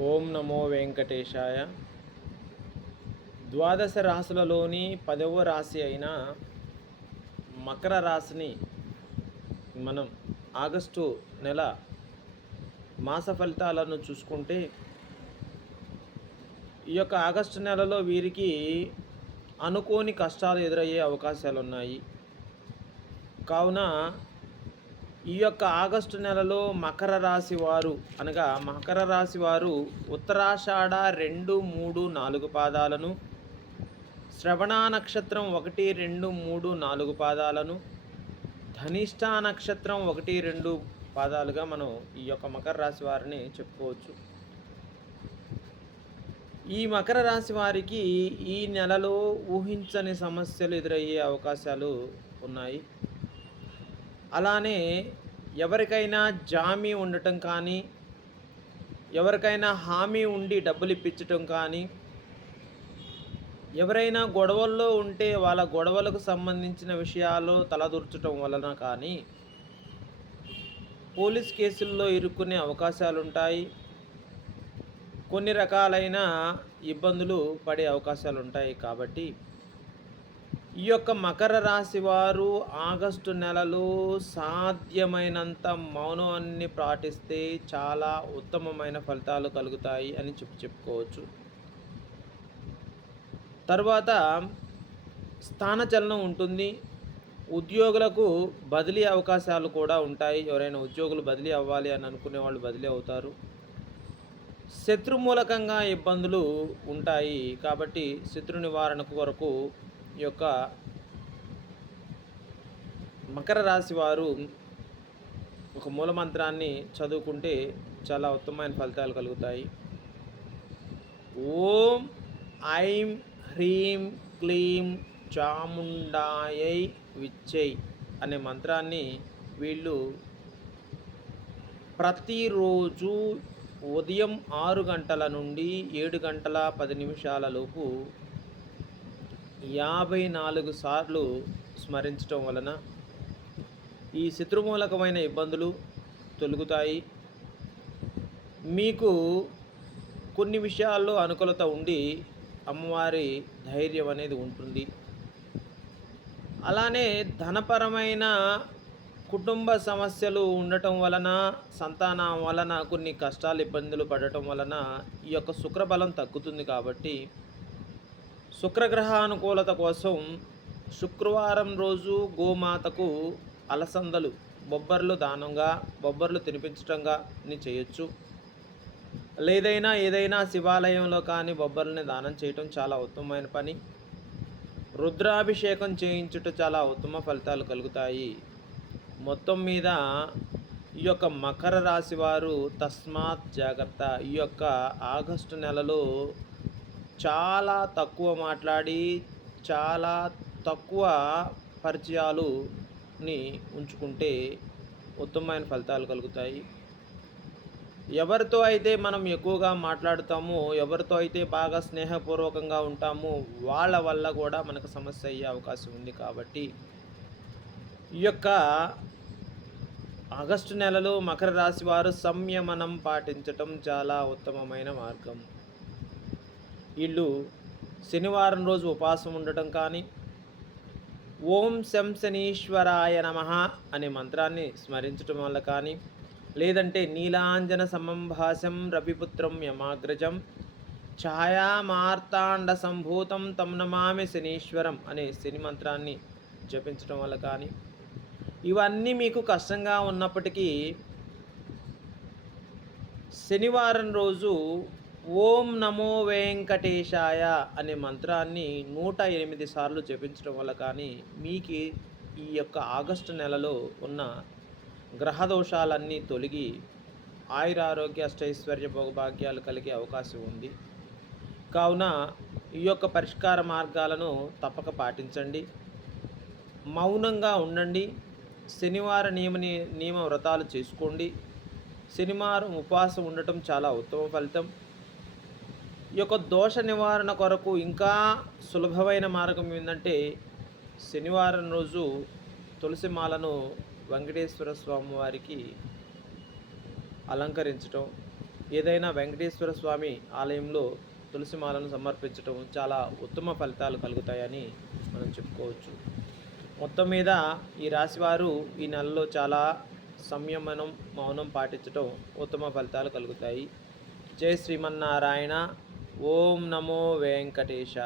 ఓం నమో వెంకటేశాయ. ద్వాదశ రాశులలోని 10వ రాశి అయిన మకర రాశిని మనం ఆగస్టు నెల మాస ఫలితాలను చూసుకుంటే, ఈ యొక్క ఆగస్టు నెలలో వీరికి అనుకోని కష్టాలు ఎదురయ్యే అవకాశాలున్నాయి. కావున ఈ యొక్క ఆగస్టు నెలలో మకర రాశి వారు ఉత్తరాషాఢ 2, 3, 4 పాదాలను, శ్రవణ నక్షత్రం 1, 2, 3, 4 పాదాలను, ధనిష్ట నక్షత్రం 1, 2 పాదాలుగా మనం ఈ యొక్క మకర రాశి వారిని చెప్పుకోవచ్చు. ఈ మకర రాశి వారికి ఈ నెలలో ఊహించని సమస్యలు ఎదురయ్యే అవకాశాలు ఉన్నాయి. అలానే ఎవరికైనా జామీ ఉండటం కానీ, ఎవరికైనా హామీ ఉండి డబ్బులు ఇప్పించటం కానీ, ఎవరైనా గొడవల్లో ఉంటే వాళ్ళ గొడవలకు సంబంధించిన విషయాలు తలదూర్చటం వలన కానీ పోలీస్ కేసుల్లో ఇరుక్కునే అవకాశాలుంటాయి. కొన్ని రకాలైన ఇబ్బందులు పడే అవకాశాలుంటాయి. కాబట్టి ఈ యొక్క మకర రాశి వారు ఆగస్టు నెలలో సాధ్యమైనంత మౌనాన్ని పాటిస్తే చాలా ఉత్తమమైన ఫలితాలు కలుగుతాయి అని చెప్పుకోవచ్చు. తర్వాత స్థానచలనం ఉంటుంది. ఉద్యోగులకు బదిలీ అవకాశాలు కూడా ఉంటాయి. ఎవరైనా ఉద్యోగులు బదిలీ అవ్వాలి అని అనుకునే వాళ్ళు బదిలీ అవుతారు. శత్రుమూలకంగా ఇబ్బందులు ఉంటాయి. కాబట్టి శత్రు నివారణ కొరకు ఈ యొక్క మకర రాశి వారు ఒక మూలమంత్రాన్ని చదువుకుంటే చాలా ఉత్తమమైన ఫలితాలు కలుగుతాయి. ఓం ఐం హ్రీం క్లీం చాముండాయై విచ్చై అనే మంత్రాన్ని వీళ్ళు ప్రతిరోజు ఉదయం 6 గంటల నుండి 7 గంటల 10 నిమిషాల లోపు 54 సార్లు స్మరించటం వలన ఈ శత్రుమూలకమైన ఇబ్బందులు తొలగుతాయి. మీకు కొన్ని విషయాల్లో అనుకూలత ఉండి అమ్మవారి ధైర్యం అనేది ఉంటుంది. అలానే ధనపరమైన కుటుంబ సమస్యలు ఉండటం వలన, సంతానం వలన కొన్ని కష్టాలు ఇబ్బందులు పడటం వలన ఈ యొక్క శుక్రబలం తగ్గుతుంది. కాబట్టి శుక్రగ్రహ అనుకూలత కోసం శుక్రవారం రోజు గోమాతకు అలసందలు, బొబ్బర్లు తినిపించటంగా చేయొచ్చు. ఏదైనా శివాలయంలో కానీ బొబ్బర్లని దానం చేయటం చాలా ఉత్తమమైన పని. రుద్రాభిషేకం చేయించుట చాలా ఉత్తమ ఫలితాలు కలుగుతాయి. మొత్తం మీద ఈ యొక్క మకర రాశి వారు తస్మాత్ జాగ్రత్త. ఈ యొక్క ఆగస్టు నెలలో చాలా తక్కువ మాట్లాడి, చాలా తక్కువ పరిచయాలుని ఉంచుకుంటే ఉత్తమమైన ఫలితాలు కలుగుతాయి. ఎవరితో అయితే మనం ఎక్కువగా మాట్లాడుతామో, ఎవరితో అయితే బాగా స్నేహపూర్వకంగా ఉంటామో వాళ్ళ వల్ల కూడా మనకు సమస్య అయ్యే అవకాశం ఉంది. కాబట్టి ఈ యొక్క ఆగస్టు నెలలో మకర రాశి వారు సంయమనం పాటించటం చాలా ఉత్తమమైన మార్గం. వీళ్ళు శనివారం రోజు ఉపవాసం ఉండటం కానీ, ఓం శం శనీశ్వరాయ నమః అనే మంత్రాన్ని స్మరించటం వల్ల కానీ, లేదంటే నీలాంజన సమంభాసం రవిపుత్రం యమాగ్రజం ఛాయామార్తాండ సంభూతం తం నమామి శనీశ్వరం అనే శని మంత్రాన్ని జపించడం వల్ల కానీ, ఇవన్నీ మీకు కష్టంగా ఉన్నప్పటికీ శనివారం రోజు ఓం నమో వెంకటేశాయ అనే మంత్రాన్ని 108 సార్లు జపించడం వల్ల కానీ మీకు ఈ యొక్క ఆగస్టు నెలలో ఉన్న గ్రహదోషాలన్నీ తొలగి ఆయురారోగ్య అష్టైశ్వర్య భోగభాగ్యాలు కలిగే అవకాశం ఉంది. కావున ఈ యొక్క పరిష్కార మార్గాలను తప్పక పాటించండి. మౌనంగా ఉండండి. శనివార నియమ వ్రతాలు చేసుకోండి. శనివారం ఉపవాసం ఉండటం చాలా ఉత్తమ ఫలితం. ఈ యొక్క దోష నివారణ కొరకు ఇంకా సులభమైన మార్గం ఏంటంటే, శనివారం రోజు తులసి మాలను వెంకటేశ్వర స్వామి వారికి అలంకరించటం, ఏదైనా వెంకటేశ్వర స్వామి ఆలయంలో తులసిమాలను సమర్పించడం చాలా ఉత్తమ ఫలితాలు కలుగుతాయని మనం చెప్పుకోవచ్చు. మొత్తం మీద ఈ రాశివారు ఈ నెలలో చాలా సంయమనం, మౌనం పాటించడం ఉత్తమ ఫలితాలు కలుగుతాయి. జై శ్రీమన్నారాయణ. ఓం నమో వెంకటేశాయ.